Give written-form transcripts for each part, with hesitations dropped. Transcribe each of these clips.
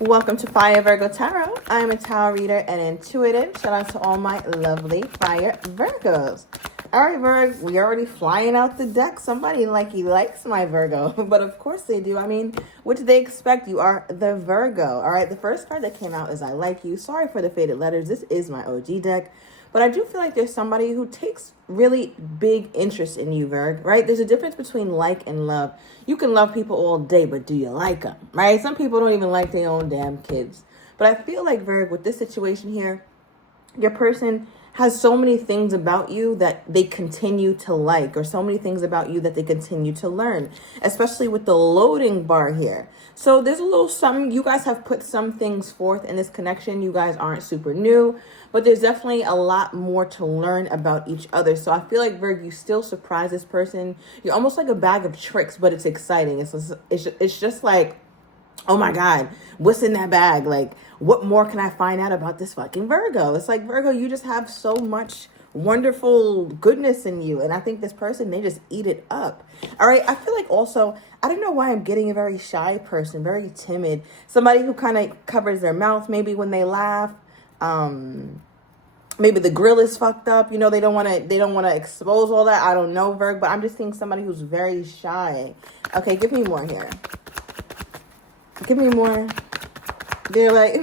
Welcome to Fire Virgo Tarot. I'm a tarot reader and intuitive. Shout out to all my lovely Fire Virgos. All right, Virgo, we already flying out the deck. Somebody likes my Virgo, but of course they do. I mean, what do they expect? You are the Virgo. All right, the first card that came out is I like you. Sorry for the faded letters. This is my OG deck. But I do feel like there's somebody who takes really big interest in you, Virg, right? There's a difference between like and love. You can love people all day, but do you like them, right? Some people don't even like their own damn kids. But I feel like, Virg, with this situation here, your person has so many things about you that they continue to like, or so many things about you that they continue to learn, especially with the loading bar here. So there's a little something. You guys have put some things forth in this connection. You guys aren't super new, but there's definitely a lot more to learn about each other. So I feel like, Virg, you still surprise this person. You're almost like a bag of tricks, but it's exciting. It's just like, oh my God, what's in that bag? Like, what more can I find out about this fucking Virgo? It's like, Virgo, you just have so much wonderful goodness in you. And I think this person, they just eat it up. All right. I feel like also, I don't know why I'm getting a very shy person, very timid. Somebody who kind of covers their mouth maybe when they laugh. Maybe the grill is fucked up. You know, they don't want to expose all that. I don't know, Virg, but I'm just seeing somebody who's very shy. Okay. Give me more here. Give me more. They're like,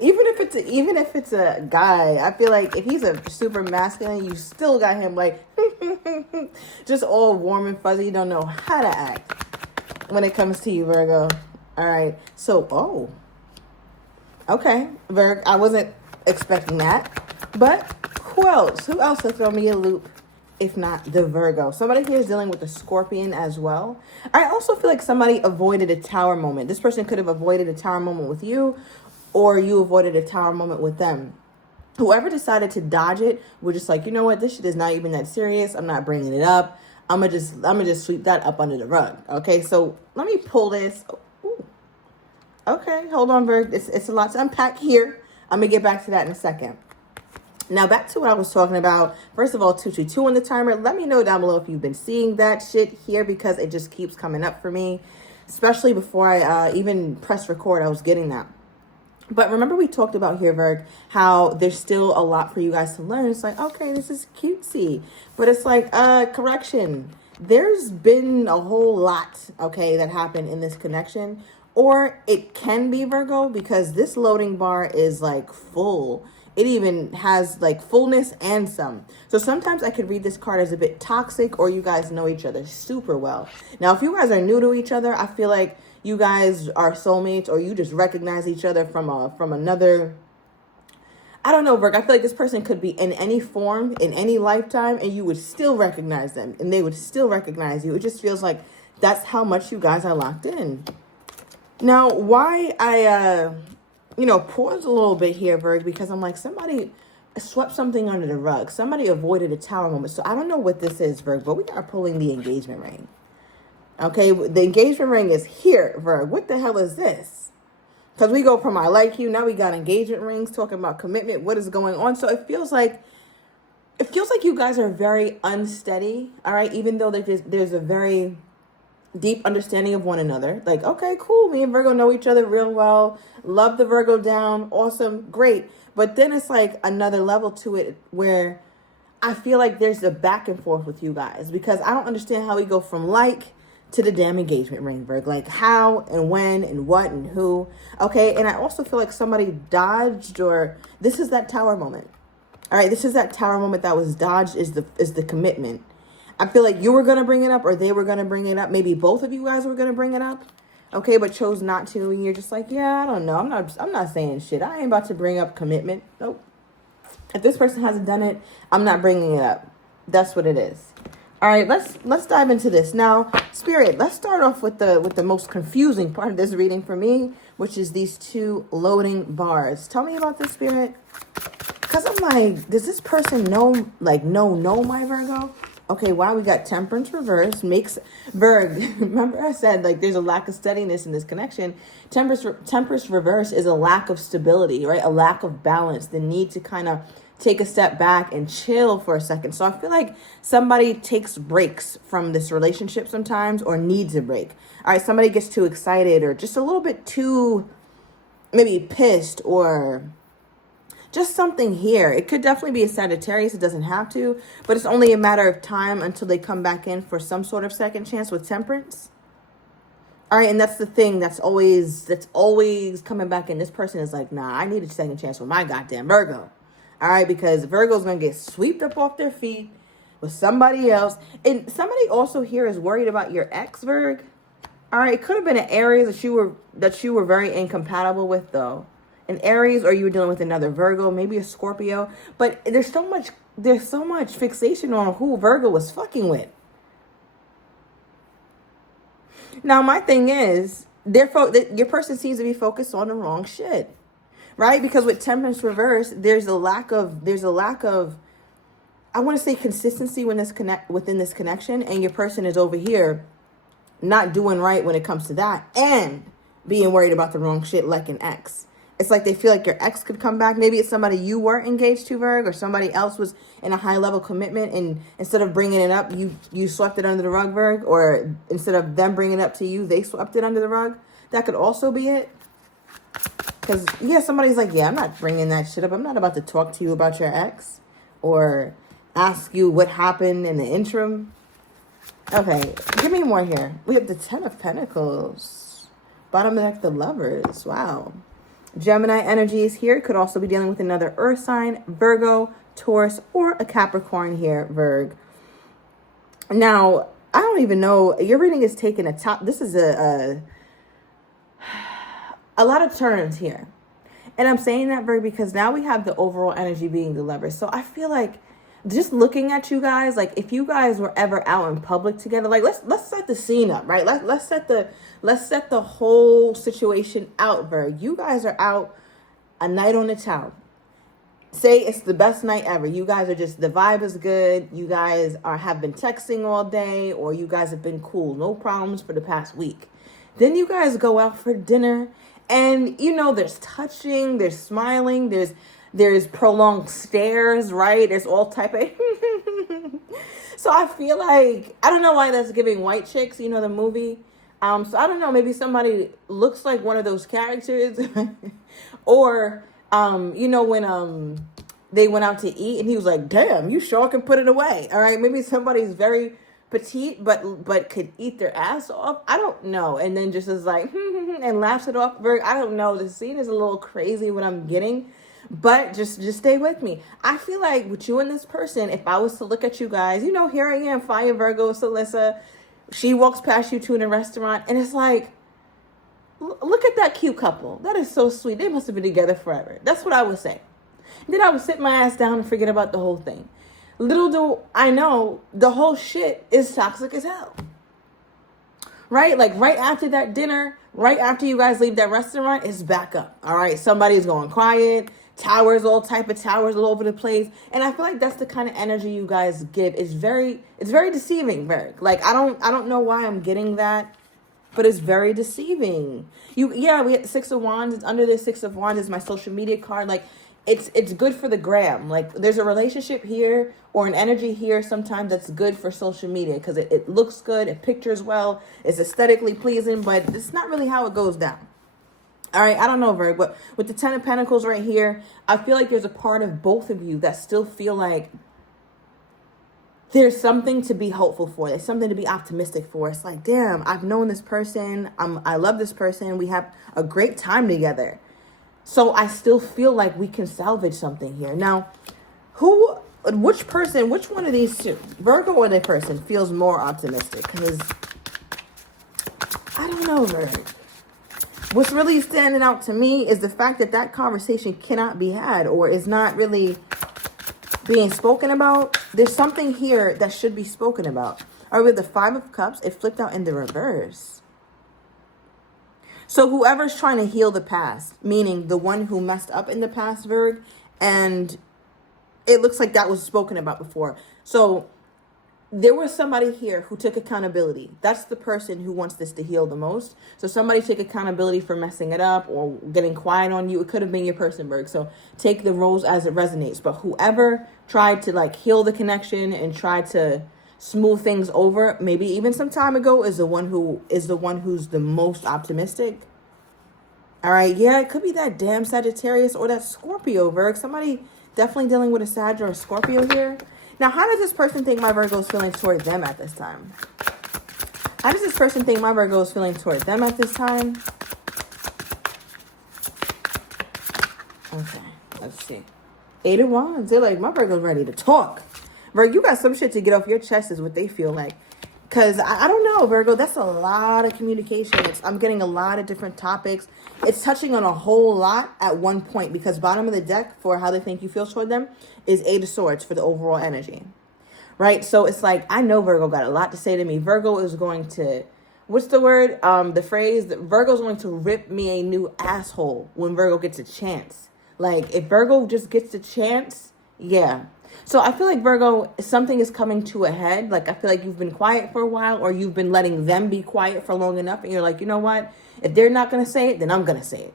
even if it's a guy, I feel like if he's a super masculine, you still got him like just all warm and fuzzy. You don't know how to act when it comes to you, Virgo. All right. So, okay, Virgo. I wasn't expecting that, but who else? Who else has thrown me a loop? If not the Virgo. Somebody here is dealing with the Scorpion as well. I also feel like somebody avoided a tower moment. This person could have avoided a tower moment with you, or you avoided a tower moment with them. Whoever decided to dodge it, we're just like, you know what? This shit is not even that serious. I'm not bringing it up. I'm gonna just sweep that up under the rug. Okay, so let me pull this. Ooh. Okay, hold on, Virg. It's a lot to unpack here. I'm gonna get back to that in a second. Now, back to what I was talking about. First of all, 222 on the timer. Let me know down below if you've been seeing that shit here, because it just keeps coming up for me. Especially before I even press record, I was getting that. But remember we talked about here, Virg, how there's still a lot for you guys to learn. It's like, okay, this is cutesy. But it's like, correction. There's been a whole lot, okay, that happened in this connection. Or it can be, Virgo, because this loading bar is like full. It even has like fullness and some. So sometimes I could read this card as a bit toxic, or you guys know each other super well. Now, if you guys are new to each other, I feel like you guys are soulmates, or you just recognize each other from another. I don't know, Virg. I feel like this person could be in any form, in any lifetime, and you would still recognize them, and they would still recognize you. It just feels like that's how much you guys are locked in. Now, why I pause a little bit here, Virg, because I'm like, somebody swept something under the rug. Somebody avoided a tower moment. So I don't know what this is, Virg, but we are pulling the engagement ring. Okay, the engagement ring is here, Virg. What the hell is this? Because we go from I like you, now we got engagement rings, talking about commitment. What is going on? So it feels like you guys are very unsteady, all right? Even though there's a very deep understanding of one another. Like, okay, cool. Me and Virgo know each other real well. Love the Virgo down. Awesome. Great. But then it's like another level to it where I feel like there's a back and forth with you guys, because I don't understand how we go from like to the damn engagement ring, Virgo. Like how and when and what and who. Okay. And I also feel like somebody dodged, or this is that tower moment. All right. This is that tower moment that was dodged, is the commitment. I feel like you were going to bring it up, or they were going to bring it up. Maybe both of you guys were going to bring it up. Okay, but chose not to. And you're just like, yeah, I don't know. I'm not saying shit. I ain't about to bring up commitment. Nope. If this person hasn't done it, I'm not bringing it up. That's what it is. All right, let's dive into this. Now, Spirit, let's start off with the most confusing part of this reading for me, which is these two loading bars. Tell me about this, Spirit. Because I'm like, does this person know my Virgo? Okay, wow, we got Temperance reverse makes Virg. Remember I said like there's a lack of steadiness in this connection. Temperance reverse is a lack of stability, right? A lack of balance, the need to kind of take a step back and chill for a second. So I feel like somebody takes breaks from this relationship sometimes, or needs a break. All right, somebody gets too excited or just a little bit too maybe pissed, or just something here. It could definitely be a Sagittarius. It doesn't have to, but it's only a matter of time until they come back in for some sort of second chance with Temperance. All right, and that's the thing that's always coming back in. This person is like, nah, I need a second chance with my goddamn Virgo. All right, because Virgo's going to get swept up off their feet with somebody else. And somebody also here is worried about your ex, Virg. All right, it could have been an Aries that you were very incompatible with, though. An Aries, or you were dealing with another Virgo, maybe a Scorpio. But there's so much fixation on who Virgo was fucking with. Now, my thing is, your person seems to be focused on the wrong shit, right? Because with Temperance reverse, there's a lack of, I want to say, consistency within this connection, and your person is over here not doing right when it comes to that, and being worried about the wrong shit like an ex. It's like they feel like your ex could come back. Maybe it's somebody you were engaged to, Virg, or somebody else was in a high-level commitment, and instead of bringing it up, you swept it under the rug, Virg, or instead of them bringing it up to you, they swept it under the rug. That could also be it. Because, yeah, somebody's like, yeah, I'm not bringing that shit up. I'm not about to talk to you about your ex or ask you what happened in the interim. Okay, give me more here. We have the Ten of Pentacles. Bottom of the deck, the Lovers. Wow. Gemini energy is here. Could also be dealing with another earth sign, Virgo, Taurus, or a Capricorn here, Virg. Now, I don't even know. Your reading is taking a top. This is a lot of turns here. And I'm saying that, Virg, because now we have the overall energy being the Lovers. So I feel like just looking at you guys, like if you guys were ever out in public together, like let's set the scene up, right? Let's set the whole situation out, Virg. You guys are out a night on the town. Say it's the best night ever. You guys are just, the vibe is good. You guys have been texting all day, or you guys have been cool, no problems for the past week. Then you guys go out for dinner, and there's touching, there's smiling, there's prolonged stares, right? There's all type of... So I feel like, I don't know why that's giving White Chicks, the movie. So I don't know, maybe somebody looks like one of those characters. Or, when they went out to eat and he was like, damn, you sure can put it away. All right, maybe somebody's very petite, but could eat their ass off. I don't know. And then just is like, and laughs it off. I don't know. The scene is a little crazy what I'm getting. But just stay with me. I feel like with you and this person, if I was to look at you guys, here I am, Fire Virgo, Celissa. She walks past you two in a restaurant, and it's like, look at that cute couple. That is so sweet. They must have been together forever. That's what I would say. Then I would sit my ass down and forget about the whole thing. Little do I know, the whole shit is toxic as hell. Right? Like right after that dinner, right after you guys leave that restaurant, it's back up. All right? Somebody's going quiet. Towers, all type of towers all over the place. And I feel like that's the kind of energy you guys give. It's very deceiving, Virg. Like I don't know why I'm getting that, but it's very deceiving. We had the Six of Wands. It's under the Six of Wands is my social media card. Like it's good for the gram. Like there's a relationship here or an energy here sometimes that's good for social media because it looks good, it pictures well, it's aesthetically pleasing, but it's not really how it goes down. All right, I don't know, Virg, but with the Ten of Pentacles right here, I feel like there's a part of both of you that still feel like there's something to be hopeful for. There's something to be optimistic for. It's like, damn, I've known this person. I love this person. We have a great time together. So I still feel like we can salvage something here. Now, which one of these two, Virgo or the person, feels more optimistic? Because I don't know, Virg. What's really standing out to me is the fact that conversation cannot be had or is not really being spoken about. There's something here that should be spoken about. Or with the Five of Cups, it flipped out in the reverse. So whoever's trying to heal the past, meaning the one who messed up in the past, Virg, and it looks like that was spoken about before. So there was somebody here who took accountability. That's the person who wants this to heal the most. So somebody took accountability for messing it up or getting quiet on you. It could have been your person, Berg. So take the roles as it resonates. But whoever tried to like heal the connection and tried to smooth things over, maybe even some time ago, is the one who's the most optimistic. All right, yeah, it could be that damn Sagittarius or that Scorpio, Virg. Somebody definitely dealing with a Sag or a Scorpio here. Now, how does this person think my Virgo is feeling toward them at this time? How does this person think my Virgo is feeling toward them at this time? Okay, let's see. 8 of Wands. They're like, my Virgo's ready to talk. Virgo, you got some shit to get off your chest is what they feel like. Because I don't know, Virgo, that's a lot of communication. I'm getting a lot of different topics. It's touching on a whole lot at one point because bottom of the deck for how they think you feel toward them is 8 of Swords for the overall energy, right? So it's like, I know Virgo got a lot to say to me. Virgo is going to, what's the word? The phrase that Virgo's going to rip me a new asshole when Virgo gets a chance. Like if Virgo just gets a chance, yeah. So I feel like Virgo, something is coming to a head. Like I feel like you've been quiet for a while or you've been letting them be quiet for long enough. And you're like, you know what? If they're not going to say it, then I'm going to say it.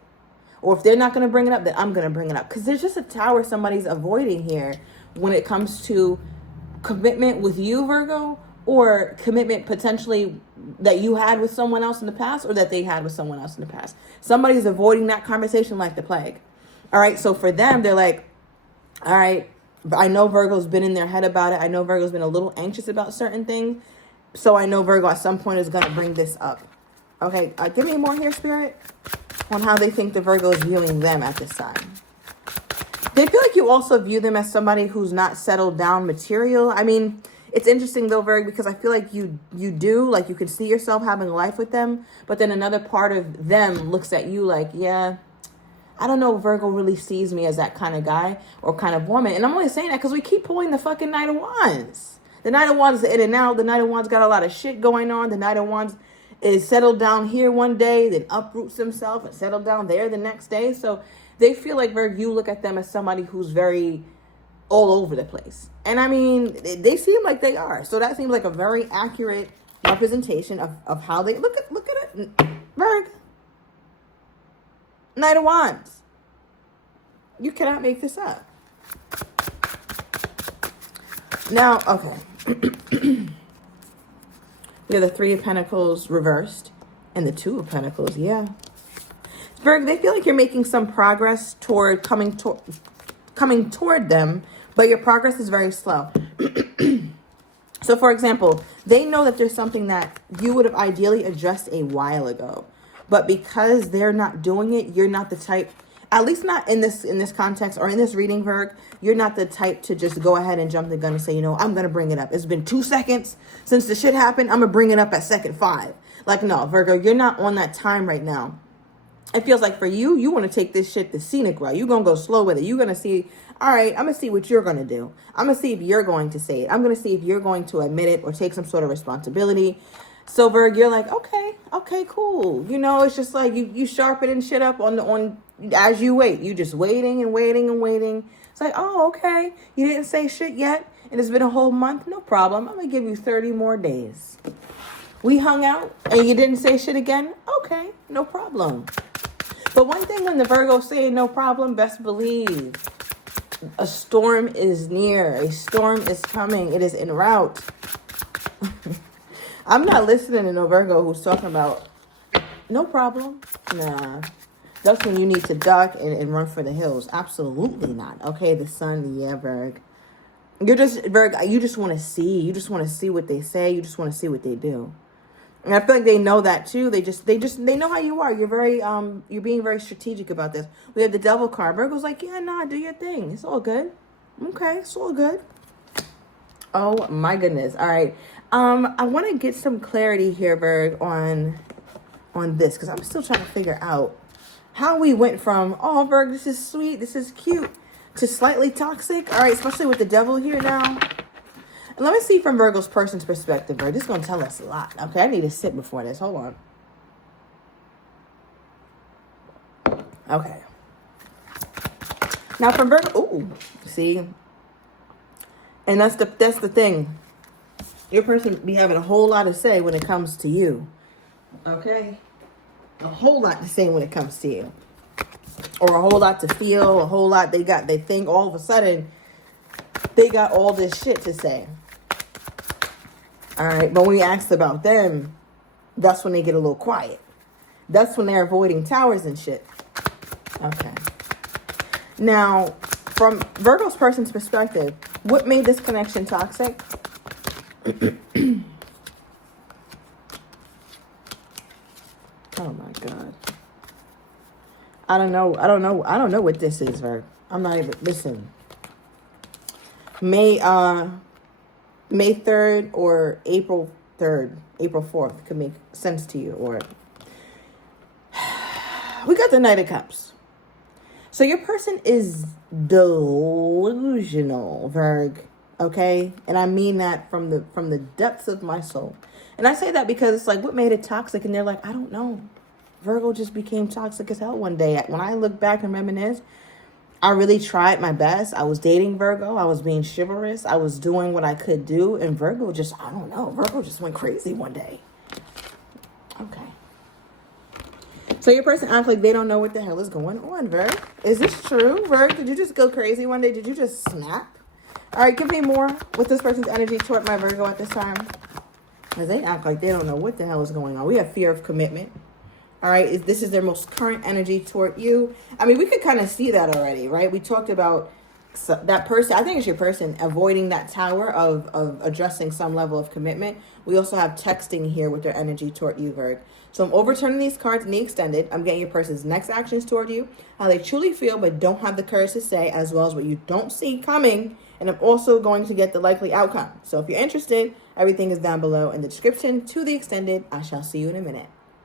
Or if they're not going to bring it up, then I'm going to bring it up. Because there's just a tower somebody's avoiding here when it comes to commitment with you, Virgo, or commitment potentially that you had with someone else in the past or that they had with someone else in the past. Somebody's avoiding that conversation like the plague. All right. So for them, they're like, all right, I know Virgo's been in their head about it. I know Virgo's been a little anxious about certain things. So I know Virgo at some point is going to bring this up. Okay, give me more here, Spirit, on how they think the Virgo is viewing them at this time. They feel like you also view them as somebody who's not settled down material. I mean, it's interesting though, Virgo, because I feel like you do, like you can see yourself having a life with them. But then another part of them looks at you like, yeah, I don't know if Virgo really sees me as that kind of guy or kind of woman. And I'm only saying that because we keep pulling the fucking Knight of Wands. The Knight of Wands is in and out. The Knight of Wands got a lot of shit going on. The Knight of Wands is settled down here one day, then uproots himself and settled down there the next day. So they feel like, Virgo, you look at them as somebody who's very all over the place. And I mean, they seem like they are. So that seems like a very accurate representation of how they look at it. Virgo. Knight of Wands. You cannot make this up. Now, okay. We have the 3 of Pentacles reversed and the 2 of Pentacles. Yeah. Virgo, they feel like you're making some progress toward coming toward them, but your progress is very slow. So, for example, they know that there's something that you would have ideally addressed a while ago. But because they're not doing it, you're not the type, at least not in this context or in this reading, Virg, you're not the type to just go ahead and jump the gun and say, you know, I'm going to bring it up. It's been 2 seconds since the shit happened. I'm going to bring it up at second 5. Like, no, Virgo, you're not on that time right now. It feels like for you, you want to take this shit the scenic route. You're going to go slow with it. You're going to see, all right, I'm going to see what you're going to do. I'm going to see if you're going to say it. I'm going to see if you're going to admit it or take some sort of responsibility. So, Virg, you're like, okay, cool. You know, it's just like you sharpening shit up on as you wait. You just waiting and waiting and waiting. It's like, oh, okay. You didn't say shit yet, and it's been a whole month. No problem. I'm going to give you 30 more days. We hung out, and you didn't say shit again? Okay, no problem. But one thing when the Virgos say no problem, best believe a storm is near. A storm is coming. It is en route. I'm not listening to no Virgo who's talking about no problem. Nah. That's when you need to duck and run for the hills. Absolutely not. Okay, the sun, yeah, Virg. You're just, Virg, you just want to see. You just want to see what they say. You just want to see what they do. And I feel like they know that too. They know how you are. You're being very strategic about this. We have the Devil card. Virgo's like, yeah, nah, do your thing. It's all good. Okay, it's all good. Oh my goodness. All right. I want to get some clarity here, Virg, on this, because I'm still trying to figure out how we went from, oh, Virg, this is sweet, this is cute, to slightly toxic. All right, especially with the Devil here now. And let me see from Virgo's person's perspective, Virg. This is going to tell us a lot. Okay, I need to sit before this. Hold on. Okay. Now from Virgo, ooh, see? And that's the thing. Your person be having a whole lot to say when it comes to you. Okay? A whole lot to say when it comes to you. Or a whole lot to feel, a whole lot they think all of a sudden they got all this shit to say. All right, but when we ask about them, that's when they get a little quiet. That's when they're avoiding towers and shit. Okay. Now, from Virgo's person's perspective, what made this connection toxic? Oh my God. I don't know what this is, Virg. I'm not even, listen. May 3rd or April 3rd, April 4th could make sense to you. Or we got the Knight of Cups. So your person is delusional, Virg. Okay? And I mean that from the depths of my soul. And I say that because it's like, what made it toxic? And they're like, I don't know. Virgo just became toxic as hell one day. When I look back and reminisce, I really tried my best. I was dating Virgo. I was being chivalrous. I was doing what I could do. And Virgo just, I don't know. Virgo just went crazy one day. Okay. So your person acts like they don't know what the hell is going on, Virg. Is this true, Virg? Did you just go crazy one day? Did you just snap? All right, give me more with this person's energy toward my Virgo at this time. Because they act like they don't know what the hell is going on. We have fear of commitment. All right, this is their most current energy toward you. I mean, we could kind of see that already, right? We talked about that person. I think it's your person avoiding that tower of addressing some level of commitment. We also have texting here with their energy toward you, Virg. So I'm overturning these cards in the extended. I'm getting your person's next actions toward you, how they truly feel but don't have the courage to say, as well as what you don't see coming. And I'm also going to get the likely outcome. So if you're interested, everything is down below in the description to the extended. I shall see you in a minute.